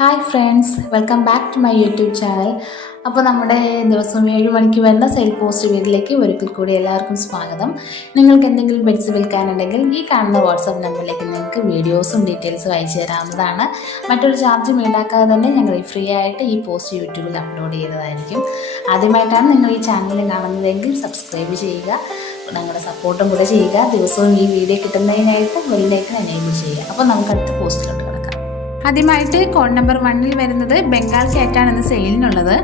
Hi friends, welcome back to my YouTube channel. അപ്പോൾ നമ്മുടെ ദിവസം 7 മണിക്ക് വരുന്ന സെയിൽ പോസ്റ്റ് വീഡിയോയിലേക്ക് ഒരിക്കൽ കൂടി എല്ലാവർക്കും സ്വാഗതം. നിങ്ങൾക്ക് എന്തെങ്കിലും പെറ്റ്സ് വിൽക്കാനുണ്ടെങ്കിൽ ഈ കാണുന്ന വാട്സാപ്പ് നമ്പറിലേക്ക് നിങ്ങൾക്ക് വീഡിയോസും ഡീറ്റെയിൽസും അയച്ചു തരാവുന്നതാണ്. മറ്റൊരു ചാർജും ഈടാക്കാതെ തന്നെ ഞങ്ങൾ ഫ്രീ ആയിട്ട് ഈ പോസ്റ്റ് യൂട്യൂബിൽ അപ്ലോഡ് ചെയ്യുന്നതായിരിക്കും. ആദ്യമായിട്ടാണ് നിങ്ങൾ ഈ ചാനൽ കാണുന്നതെങ്കിൽ സബ്സ്ക്രൈബ് ചെയ്യുക, ഞങ്ങളുടെ സപ്പോർട്ടും കൂടെ ചെയ്യുക. ദിവസവും ഈ വീഡിയോ കിട്ടുന്നതിനായിട്ട് ബെല്ലൈക്കൺ എനേബിൾ ചെയ്യുക. അപ്പോൾ നമുക്ക് അടുത്ത പോസ്റ്റിലോട്ട് കിടക്കാം. ആദ്യമായിട്ട് കോഡ് നമ്പർ 1 വരുന്നത് ബംഗാൾ ക്യാറ്റാണ് ഇന്ന് സെയിലിനുള്ളത്.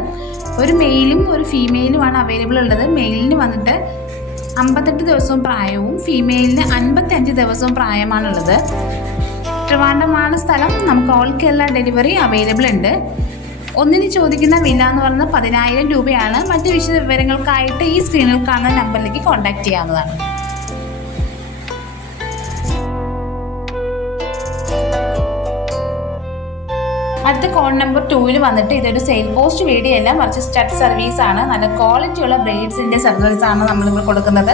ഒരു മെയിലും ഒരു ഫീമെയിലുമാണ് അവൈലബിൾ ഉള്ളത്. മെയിലിന് വന്നിട്ട് 58 ദിവസവും പ്രായവും ഫീമെയിലിന് 55 ദിവസവും പ്രായമാണുള്ളത്. ട്രിവാൻഡ്രമാണ് സ്ഥലം. നമുക്ക് ഓൾ കേരള ഡെലിവറി അവൈലബിൾ ഉണ്ട്. ഒന്നിന് ചോദിക്കുന്ന വില എന്ന് പറയുന്നത് 10,000 രൂപയാണ്. മറ്റ് വിശദ വിവരങ്ങൾക്കായിട്ട് ഈ സ്ക്രീനിൽ കാണുന്ന നമ്പറിലേക്ക് കോൺടാക്ട് ചെയ്യാവുന്നതാണ്. അടുത്ത കോഡ് നമ്പർ 2 വന്നിട്ട് ഇതൊരു സെയിൽ പോസ്റ്റ് വീഡിയോ അല്ല, മറിച്ച് സ്റ്റഡ് സർവീസ് ആണ്. നല്ല ക്വാളിറ്റിയുള്ള ബ്രീഡ്സിൻ്റെ സർവീസ് ആണ് നമ്മളിവിടെ കൊടുക്കുന്നത്.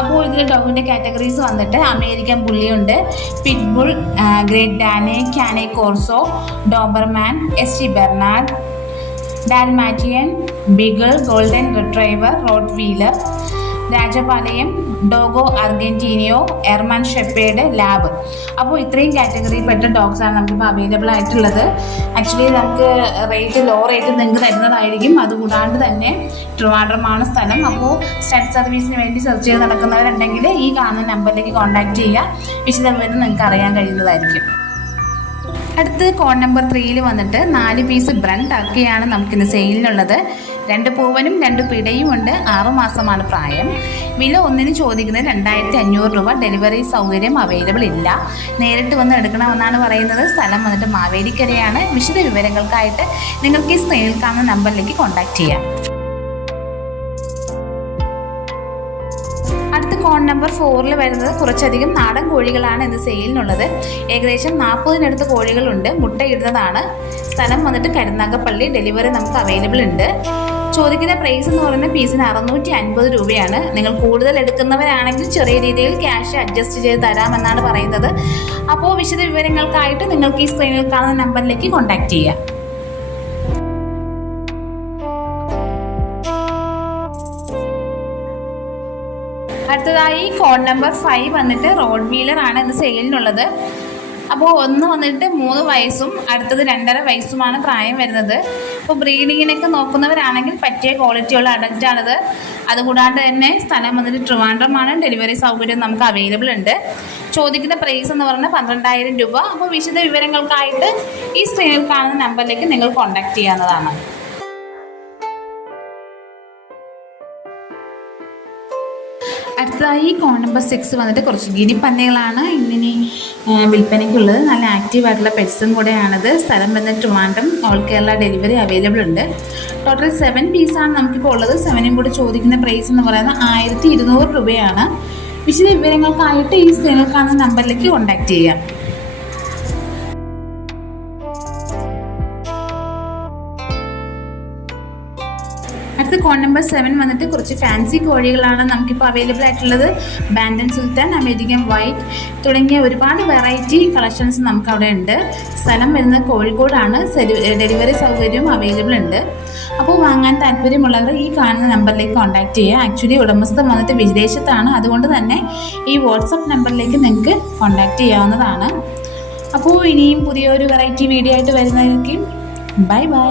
അപ്പോൾ ഇതിൽ ഡോഗിൻ്റെ കാറ്റഗറീസ് വന്നിട്ട് അമേരിക്കൻ ബുള്ളിയുണ്ട്, pitbull, great Dane, cane corso, Doberman, St. Bernard, Dalmatian, beagle, golden retriever, rottweiler, Rajapalayam, dogo argentino, German shepherd, lab. അപ്പോൾ ഇത്രയും കാറ്റഗറിയിൽപ്പെട്ട ഡോഗ്സാണ് നമുക്കിപ്പോൾ അവൈലബിൾ ആയിട്ടുള്ളത്. ആക്ച്വലി നമുക്ക് ലോ റേറ്റ് നിങ്ങൾക്ക് തരുന്നതായിരിക്കും. അതുകൂടാണ്ട് തന്നെ ട്രിവാൻഡ്രമാണ് സ്ഥലം. അപ്പോൾ സ്റ്റഡ് സർവീസിന് വേണ്ടി സെർച്ച് ചെയ്ത് നടക്കുന്നവരുണ്ടെങ്കിൽ ഈ കാണുന്ന നമ്പറിലേക്ക് കോൺടാക്ട് ചെയ്യുക. വിശദവിവരം നിങ്ങൾക്ക് അറിയാൻ കഴിയുന്നതായിരിക്കും. അടുത്ത് കോഡ് നമ്പർ 3 വന്നിട്ട് 4 പീസ് ബ്രൺ ടർക്കിയാണ് നമുക്കിന്ന് സെയിലിനുള്ളത്. 2 പൂവനും 2 പിടയും ഉണ്ട്. 6 മാസമാണ് പ്രായം. വില ഒന്നിന് ചോദിക്കുന്നത് 2,500 രൂപ. ഡെലിവറി സൗകര്യം അവൈലബിൾ ഇല്ല. നേരിട്ട് വന്ന് എടുക്കണമെന്നാണ് പറയുന്നത്. സ്ഥലം വന്നിട്ട് മാവേലിക്കരയാണ്. വിശദ വിവരങ്ങൾക്കായിട്ട് നിങ്ങൾക്ക് ഈ സ്ക്രീനിൽ കാണുന്ന നമ്പറിലേക്ക് കോൺടാക്ട് ചെയ്യാം. അടുത്ത കോഡ് നമ്പർ 4 വരുന്നത് കുറച്ചധികം നാടൻ കോഴികളാണ് ഇന്ന് സെയിലിനുള്ളത്. ഏകദേശം 40-നടുത്ത് കോഴികളുണ്ട്. മുട്ടയിടുന്നതാണ്. സ്ഥലം വന്നിട്ട് കരുനാഗപ്പള്ളി. ഡെലിവറി നമുക്ക് അവൈലബിൾ ഉണ്ട്. ചോദിക്കുന്ന പ്രൈസ് എന്ന് പറയുന്നത് പീസിന് 650 രൂപയാണ്. നിങ്ങൾ കൂടുതൽ എടുക്കുന്നവരാണെങ്കിൽ ചെറിയ രീതിയിൽ ക്യാഷ് അഡ്ജസ്റ്റ് ചെയ്ത് തരാമെന്നാണ് പറയുന്നത്. അപ്പോൾ വിശദ വിവരങ്ങൾക്കായിട്ട് നിങ്ങൾക്ക് ഈ സ്ക്രീനിൽ കാണുന്ന നമ്പറിലേക്ക് കോൺടാക്ട് ചെയ്യാം. അടുത്തതായി കോഡ് നമ്പർ 5 വന്നിട്ട് റോഡ് വീലർ ആണ് ഇത് സെയിലിനുള്ളത്. അപ്പോൾ ഒന്ന് വന്നിട്ട് 3 വയസ്സും അടുത്തത് 2.5 വയസ്സുമാണ് പ്രായം വരുന്നത്. അപ്പോൾ ബ്രീഡിങ്ങിനൊക്കെ നോക്കുന്നവരാണെങ്കിൽ പറ്റിയ ക്വാളിറ്റിയുള്ള അഡൽറ്റാണിത്. അതുകൂടാണ്ട് തന്നെ സ്ഥലം വന്നിട്ട് ട്രിവാൻഡ്രമാണ്. ഡെലിവറി സൗകര്യം നമുക്ക് അവൈലബിൾ ഉണ്ട്. ചോദിക്കുന്ന പ്രൈസ് എന്ന് പറഞ്ഞാൽ 12,000 രൂപ. അപ്പോൾ വിശദ വിവരങ്ങൾക്കായിട്ട് ഈ സ്ക്രീനിൽ കാണുന്ന നമ്പറിലേക്ക് നിങ്ങൾ കോൺടാക്ട് ചെയ്യാവുന്നതാണ്. അടുത്തതായി കോഡ് നമ്പർ 6 വന്നിട്ട് കുറച്ച് ഗിനിപ്പന്നികളാണ് ഇന്നിനി വിൽപ്പനയ്ക്കുള്ളത്. നല്ല ആക്റ്റീവായിട്ടുള്ള പെറ്റ്സും കൂടെയാണിത്. സ്ഥലം വന്നിട്ട് Trivandrum. All Kerala delivery available ഉണ്ട്. ടോട്ടൽ 7 പീസാണ് നമുക്കിപ്പോൾ ഉള്ളത്. 7ഉം കൂടി ചോദിക്കുന്ന പ്രൈസ് എന്ന് പറയുന്നത് 1,200 രൂപയാണ്. വിശദ വിവരങ്ങൾക്കായിട്ട് ഈ സ്ക്രീനിൽ കാണുന്ന നമ്പറിലേക്ക് കോൺടാക്ട് ചെയ്യാം. അടുത്ത കോഡ് നമ്പർ 7 വന്നിട്ട് കുറച്ച് ഫാൻസി കോഴികളാണ് നമുക്കിപ്പോൾ അവൈലബിൾ ആയിട്ടുള്ളത്. ബാൻഡൻ സുൽത്താൻ, അമേരിക്കൻ വൈറ്റ് തുടങ്ങിയ ഒരുപാട് വെറൈറ്റി കളക്ഷൻസ് നമുക്ക് അവിടെ ഉണ്ട്. സ്ഥലം വരുന്നത് കോഴിക്കോടാണ്. ഡെലിവറി സൗകര്യവും അവൈലബിൾ ഉണ്ട്. അപ്പോൾ വാങ്ങാൻ താല്പര്യമുള്ളവർ ഈ കാണുന്ന നമ്പറിലേക്ക് കോൺടാക്ട് ചെയ്യുക. ആക്ച്വലി ഉടമസ്ഥൻ വന്നിട്ട് വിദേശത്താണ്. അതുകൊണ്ട് തന്നെ ഈ വാട്സപ്പ് നമ്പറിലേക്ക് നിങ്ങൾക്ക് കോൺടാക്ട് ചെയ്യാവുന്നതാണ്. അപ്പോൾ ഇനിയും പുതിയൊരു വെറൈറ്റി വീഡിയോ ആയിട്ട് വരുന്നതായിരിക്കും. Bye bye.